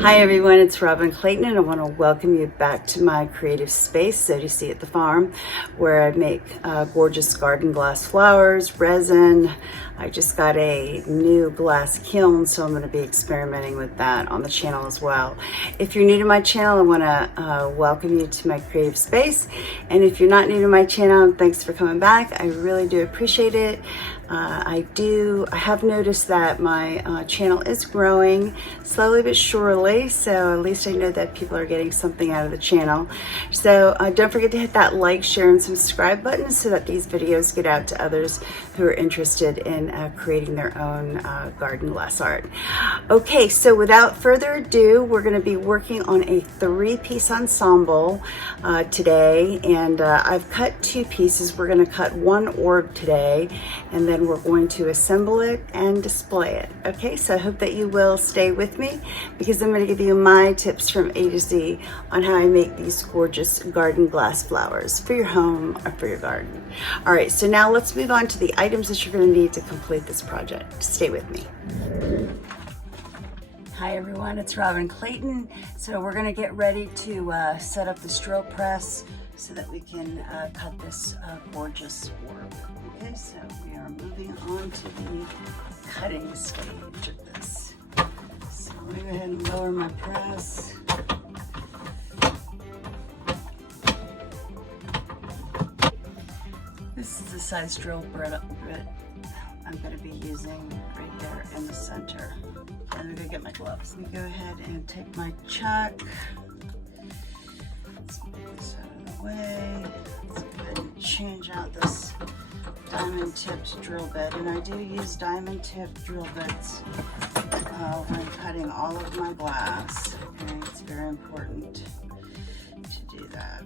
Hi everyone, it's Robin Clayton and I want to welcome you back to my creative space, Zodicatthefarm, where I make gorgeous garden glass flowers, resin. I just got a new glass kiln, so I'm going to be experimenting with that on the channel as well. If you're new to my channel, I want to welcome you to my creative space. And if you're not new to my channel, thanks for coming back. I really do appreciate it. I have noticed that my channel is growing slowly but surely, so at least I know that people are getting something out of the channel. So don't forget to hit that like, share, and subscribe button so that these videos get out to others who are interested in creating their own garden glass art. Okay, so without further ado, we're going to be working on a 3-piece ensemble today, and I've cut 2 pieces. We're going to cut 1 orb today, and then we're going to assemble it and display it. Okay, so I hope that you will stay with me because I'm going to give you my tips from A to Z on how I make these gorgeous garden glass flowers for your home or for your garden. All right, so now let's move on to the items that you're going to need to complete this project. Stay with me. Hi everyone, it's Robin Clayton. So we're going to get ready to set up this drill press so that we can cut this gorgeous orb. Okay, so we are moving on to the cutting stage of this. So I'm going to go ahead and lower my press. This is the size drill bit I'm going to be using right there in the center. And I'm going to get my gloves. Let me go ahead and take my chuck. Let's move this out of the way. Let's go ahead and change out this diamond tipped drill bit, and I do use diamond tipped drill bits when cutting all of my glass. Okay, it's very important to do that.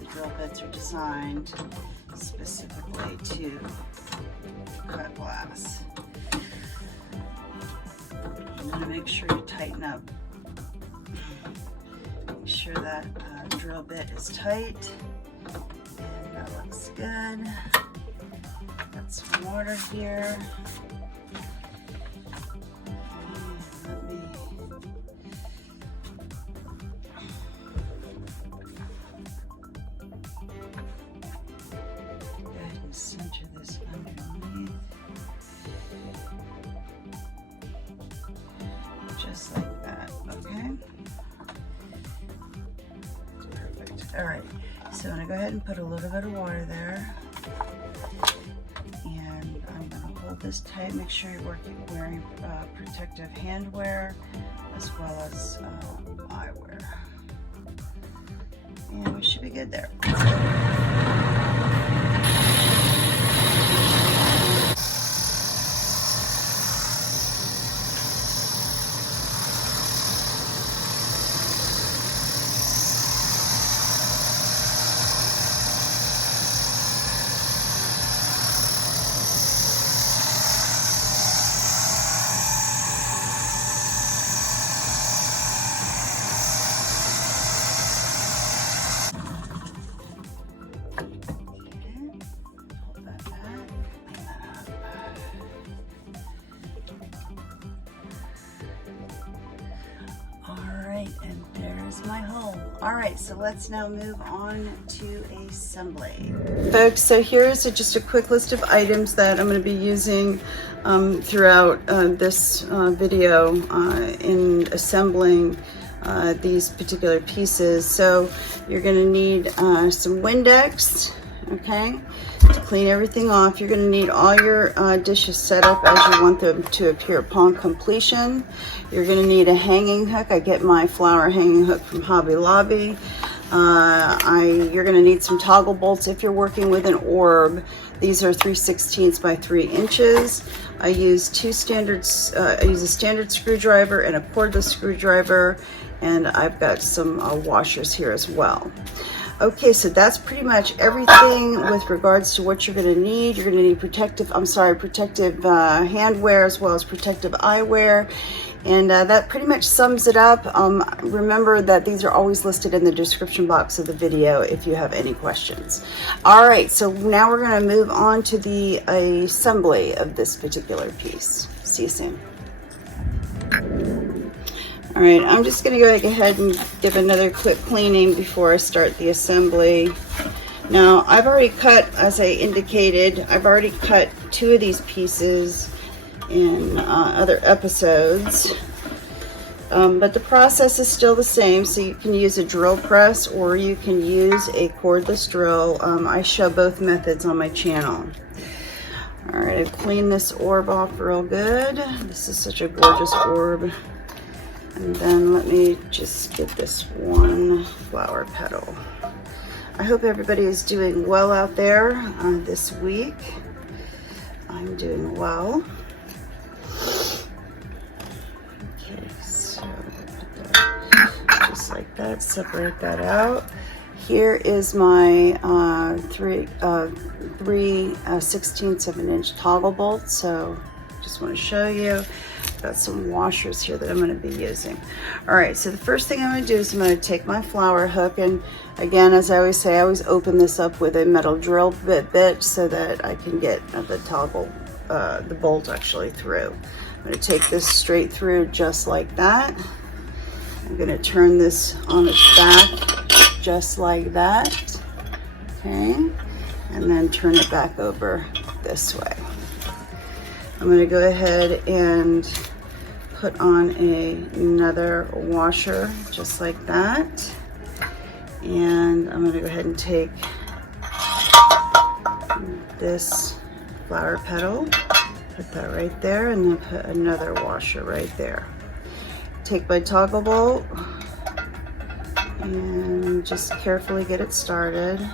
The drill bits are designed specifically to cut glass. I'm going to make sure you tighten up. Make sure that drill bit is tight. And that looks good. Got some water here. Let me go ahead and center this underneath. Just like that, okay? Perfect. All right. So I'm going to go ahead and put a little bit of water there, and I'm going to hold this tight. Make sure you're wearing protective handwear as well as eyewear, and we should be good there. And there's my hole. All right, so let's now move on to assembly. Folks, so here's just a quick list of items that I'm going to be using throughout this video in assembling these particular pieces. So you're going to need some Windex, okay, to clean everything off. You're going to need all your dishes set up as you want them to appear upon completion. You're going to need a hanging hook. I get my flower hanging hook from Hobby Lobby. You're going to need some toggle bolts if you're working with an orb. These are 3/16 by 3 inches. I use I use a standard screwdriver and a cordless screwdriver, and I've got some washers here as well. Okay, so that's pretty much everything with regards to what you're going to need. You're going to need protective handwear as well as protective eyewear. And that pretty much sums it up. Remember that these are always listed in the description box of the video if you have any questions. All right, so now we're going to move on to the assembly of this particular piece. See you soon. All right, I'm just gonna go ahead and give another quick cleaning before I start the assembly. Now, I've already cut, as I indicated, I've already cut 2 of these pieces in other episodes. But the process is still the same, so you can use a drill press or you can use a cordless drill. I show both methods on my channel. All right, I've cleaned this orb off real good. This is such a gorgeous orb. And then let me just get this one flower petal. I hope everybody is doing well out there this week. I'm doing well. Okay, so put that just like that, separate that out. Here is my 3/16 of an inch toggle bolt. So just want to show you. Got some washers here that I'm going to be using. All right, so the first thing I'm going to do is I'm going to take my flower hook, and again, as I always say, I always open this up with a metal drill bit so that I can get the toggle, the bolt actually through. I'm going to take this straight through just like that. I'm going to turn this on its back just like that. Okay, and then turn it back over this way. I'm going to go ahead and put on another washer just like that. And I'm going to go ahead and take this flower petal, put that right there, and then put another washer right there. Take my toggle bolt and just carefully get it started.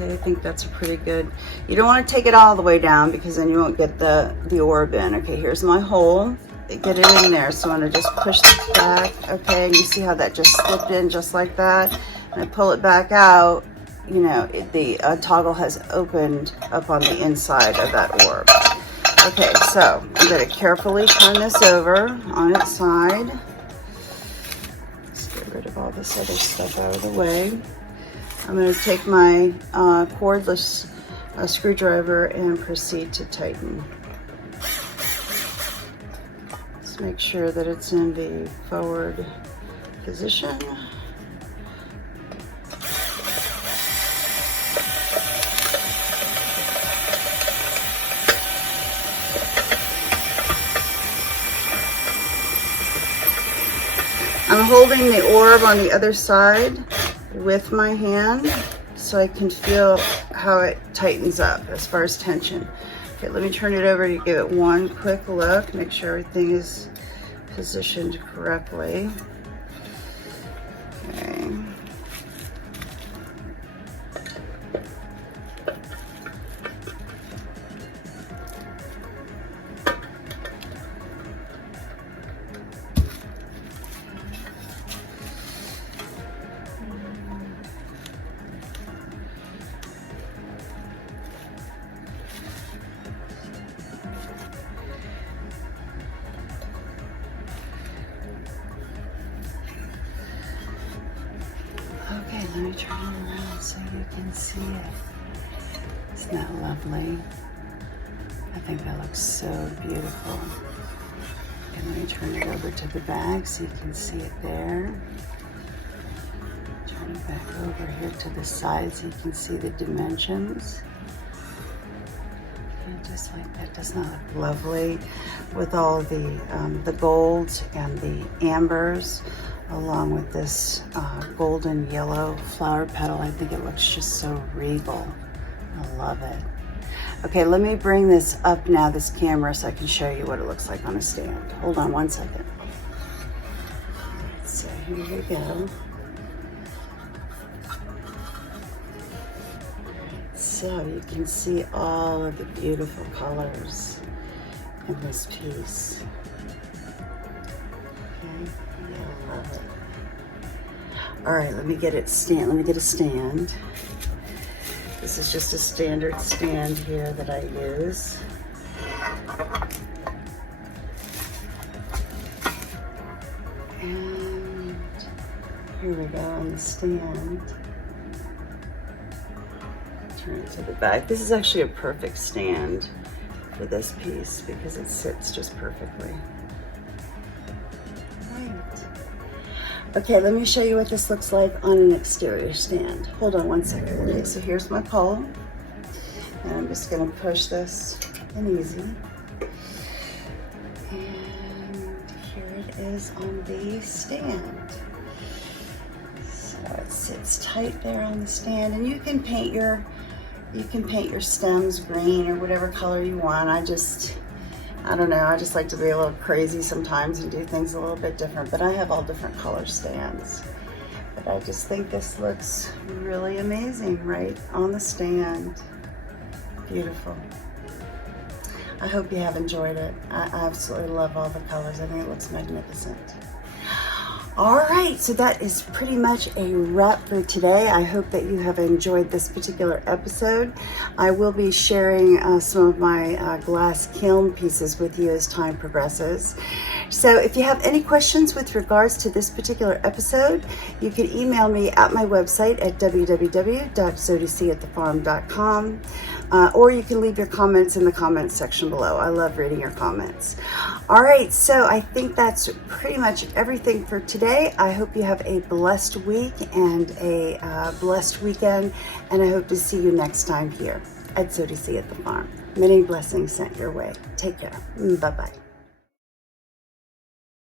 Okay, I think that's a pretty good. You don't want to take it all the way down because then you won't get the orb in. Okay, here's my hole. Get it in there. So I'm going to just push this back. Okay, and you see how that just slipped in just like that. And I pull it back out. You know, the toggle has opened up on the inside of that orb. Okay, so I'm going to carefully turn this over on its side. Let's get rid of all this other stuff out of the way. I'm going to take my cordless screwdriver and proceed to tighten. Let's make sure that it's in the forward position. I'm holding the orb on the other side with my hand so I can feel how it tightens up as far as tension. Okay, let me turn it over to give it one quick look, make sure everything is positioned correctly. Okay. Okay, let me turn it around so you can see it. Isn't that lovely? I think that looks so beautiful. And let me turn it over to the back so you can see it there. Turn it back over here to the side so you can see the dimensions. And just like that, doesn't that look lovely? With all the gold and the ambers, along with this golden yellow flower petal. I think it looks just so regal. I love it. Okay, let me bring this up now, this camera, so I can show you what it looks like on a stand. Hold on one second. So here we go. So you can see all of the beautiful colors in this piece. Okay. I love it. All right, let me get it stand. Let me get a stand. This is just a standard stand here that I use. And here we go on the stand. turn it to the back. This is actually a perfect stand for this piece because it sits just perfectly. Right. Okay, let me show you what this looks like on an exterior stand. Hold on one second. Okay, so here's my pole. And I'm just gonna push this in easy. And here it is on the stand. So it sits tight there on the stand, and you can paint your stems green or whatever color you want. I don't know, I just like to be a little crazy sometimes and do things a little bit different, but I have all different color stands. But I just think this looks really amazing right on the stand. Beautiful. I hope you have enjoyed it. I absolutely love all the colors. I think it looks magnificent. All right, so that is pretty much a wrap for today. I hope that you have enjoyed this particular episode. I will be sharing some of my glass kiln pieces with you as time progresses. So if you have any questions with regards to this particular episode, you can email me at my website at www.zodicatthefarm.com, or you can leave your comments in the comments section below. I love reading your comments. All right, so I think that's pretty much everything for today. I hope you have a blessed week and a blessed weekend, and I hope to see you next time here at Zodicatthefarm. Many blessings sent your way. Take care. Bye-bye.